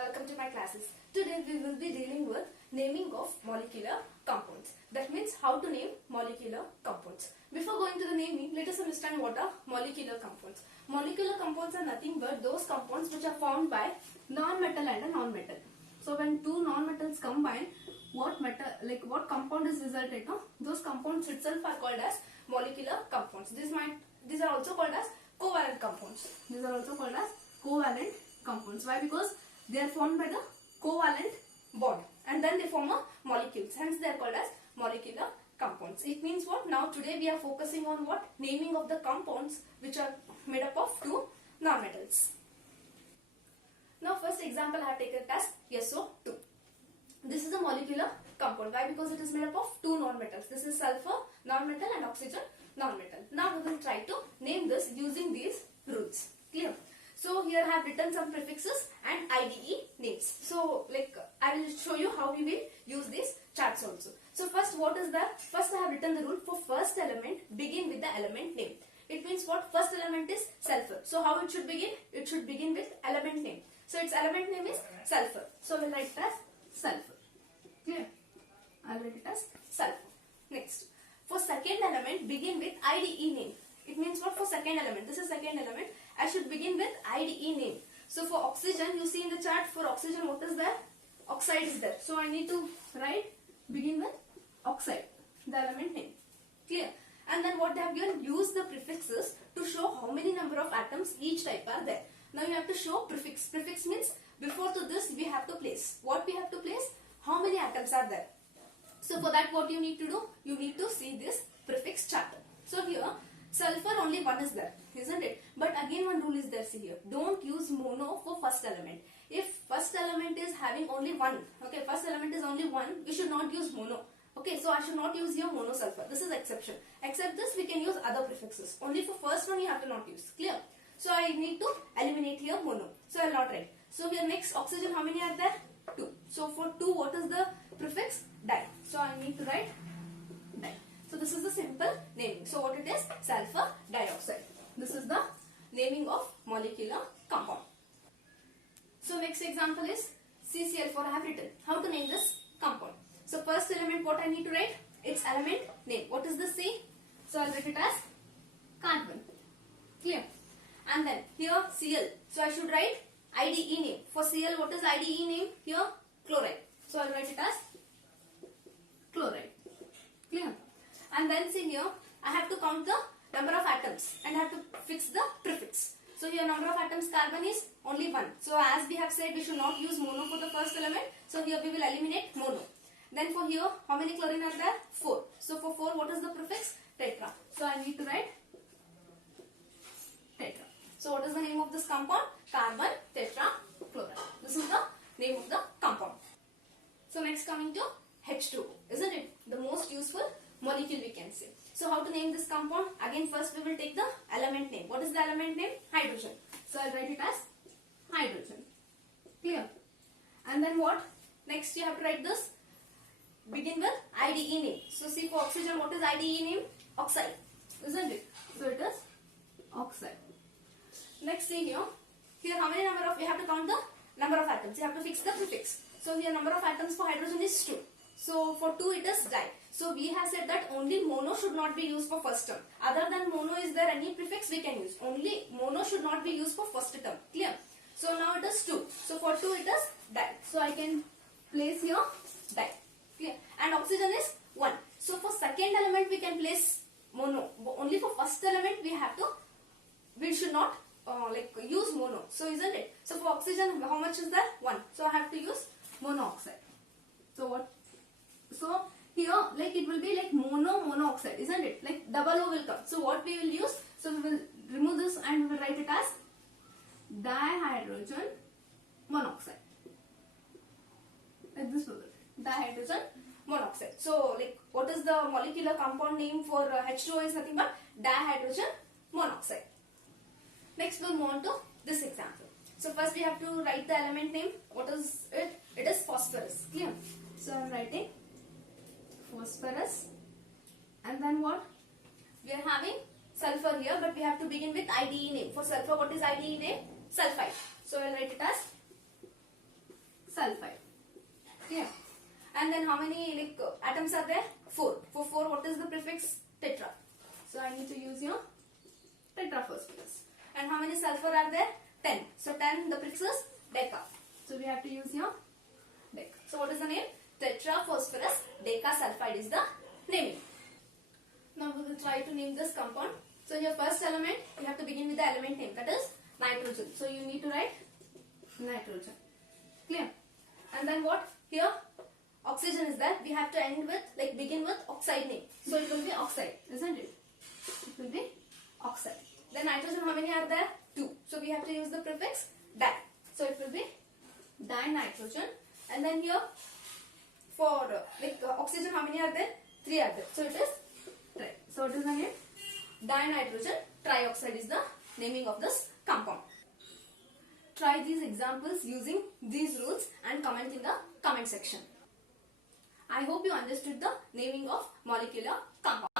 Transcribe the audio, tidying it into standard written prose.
welcome to my classes. Today we will be dealing with naming of molecular compounds. That means how to name molecular compounds. Before going to the naming, let us understand what are molecular compounds. Molecular compounds are nothing but those compounds which are formed by non-metal and a non-metal. So when two non-metals combine, what compound is resulted? No? Those compounds itself are called as molecular compounds. These are also called as covalent compounds. These are also called as covalent compounds. Why? Because they are formed by the covalent bond and then they form a molecule. Hence they are called as molecular compounds. It means what? Now today we are focusing on what? Naming of the compounds which are made up of two nonmetals. Now first example I have taken as SO2. This is a molecular compound. Why? Because it is made up of two nonmetals. This is sulfur nonmetal and oxygen nonmetal. Now we will try to name this using these rules. Clear? So here I have written some prefixes and IDE names. So I will show you how we will use these charts also. So first I have written the rule for first element begin with the element name. It means what? First element is sulfur. So how it should begin? It should begin with element name. So its element name is sulfur. So we will write it as sulfur. Clear? I will write it as sulfur. Next. For second element begin with IDE name. It means what? For second element, this is second element, I should begin with IDE name. So for oxygen, you see in the chart, for oxygen what is there? Oxide is there. So I need to write begin with oxide, the element name. Clear? And then what they have given, use the prefixes to show how many number of atoms each type are there. Now you have to show prefix. Prefix means before to this we have to place. What we have to place? How many atoms are there? So for that what you need to do? You need to see this prefix chart. So here sulfur only one is there, isn't it? But again one rule is there, see here. Don't use mono for first element. If first element is having only one, okay, first element is only one, we should not use mono. Okay, so I should not use here mono sulfur. This is exception. Except this we can use other prefixes. Only for first one you have to not use. Clear? So I need to eliminate here mono. So I will not write. So here next oxygen, how many are there? 2. So for 2 what is the prefix? Di. So I need to write di. So this is the simple naming. So what it is? Sulfur dioxide. This is the naming of molecular compound. So next example is CCl4 I have written. How to name this compound? So first element what I need to write? Its element name. What is the C? So I will write it as carbon. Clear? And then here Cl. So I should write IDE name. For Cl what is IDE name? Here chloride. So I will write it as chloride. Clear? And then see here, I have to count the number of atoms and I have to fix the prefix. So here number of atoms carbon is only 1. So as we have said we should not use mono for the first element. So here we will eliminate mono. Then for here, how many chlorine are there? 4. So for 4 what is the prefix? Tetra. So I need to write tetra. So what is the name of this compound? Carbon tetrachloride. This is the name of the compound. So next coming to H2O, isn't it? The most useful molecule we can say. So how to name this compound? Again first we will take the element name. What is the element name? Hydrogen. So I will write it as hydrogen. Clear? And then what? Next you have to write this. Begin with IDE name. So see for oxygen what is IDE name? Oxide. Isn't it? So it is oxide. Next see here. Here how many number of, you have to count the number of atoms. You have to fix the prefix. So here number of atoms for hydrogen is 2. So for 2 it is di. So we have said that only mono should not be used for first term. Other than mono is there any prefix we can use. Only mono should not be used for first term. Clear? So now it is 2. So for 2 it is di. So I can place here di. Clear? And oxygen is 1. So for second element we can place mono. Only for first element we should not use mono. So isn't it? So for oxygen how much is there? 1. So I have to use monoxide. So what? So here it will be like monoxide, isn't it? Like double O will come. So what we will use? So we will remove this and we will write it as dihydrogen monoxide. Like this will be dihydrogen monoxide. So what is the molecular compound name for H2O is nothing but dihydrogen monoxide. Next we'll move on to this example. So first we have to write the element name. What is it? It is phosphorus. Clear? So I am writing phosphorus. And then what? We are having sulfur here, but we have to begin with IDE name. For sulfur what is IDE name? Sulfide. So I will write it as And then how many atoms are there? 4. For 4, what is the prefix? Tetra. So I need to use your tetra phosphorus. And how many sulfur are there? 10. So 10, the prefix is deca. So we have to use your deca. So what is the name? Tetraphosphorus decasulfide is the naming. Now we will try to name this compound. So your first element, you have to begin with the element name, that is nitrogen. So you need to write nitrogen. Clear? And then what? Here oxygen is there. We have to end with, begin with oxide name. So it will be oxide, isn't it? It will be oxide. Then nitrogen, how many are there? 2. So we have to use the prefix di. So it will be dinitrogen. And then here for oxygen, how many are there? 3 are there. So it is tri. So what is the name? Dinitrogen trioxide is the naming of this compound. Try these examples using these rules and comment in the comment section. I hope you understood the naming of molecular compound.